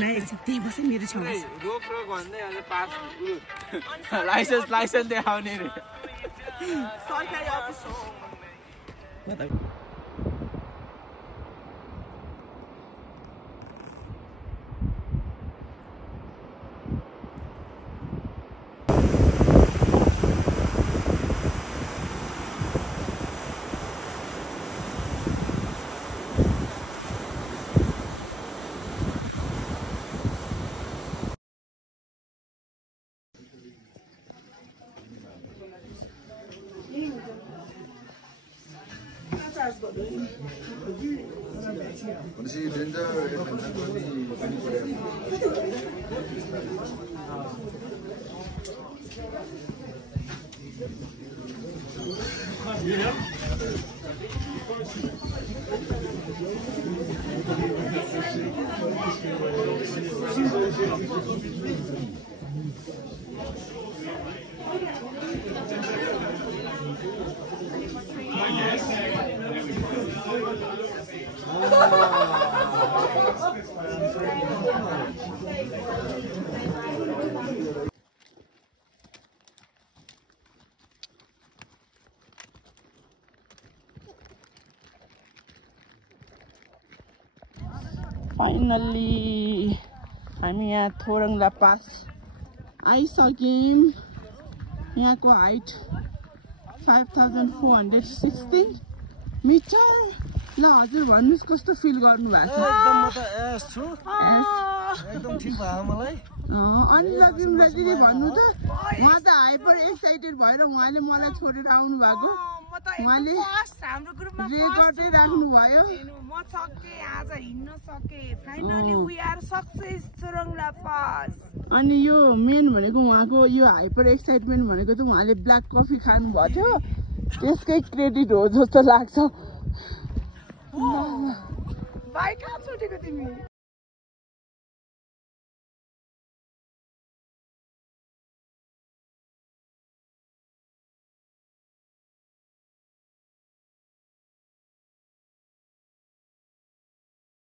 त्यही बस मेरो छेउमा रोक भन्दै अझ पास लाइसेन्स देखाउने रे सरकारी अफिस फाइनल्ली हामी यहाँ थोरङ्ला पास आइसक्यौँ। यहाँको हाइट 5416 मिटर। ल हजुर भन्नुहोस् कस्तो फिल गर्नु भएको छ? एकदम ठिक भयो मलाई। अनि लक्ष्मीजी भन्नु त, उहाँ त हाइपर एक्साइटेड भएर उहाँले मलाई छोडेर आउनु भएको। उहाँले रेकर्डै राख्नु भयो। म सके आज हिँड्न सके। Finally we are success Thorung La pass. अनि यो मेन भनेको उहाँको यो हाइपर एक्साइटमेन्ट भनेको त उहाँले ब्ल्याक कफी खानु भएको थियो, त्यसकै क्रेडिट हो जस्तो लाग्छ। भाइ कहाँ छुटेको तिमी?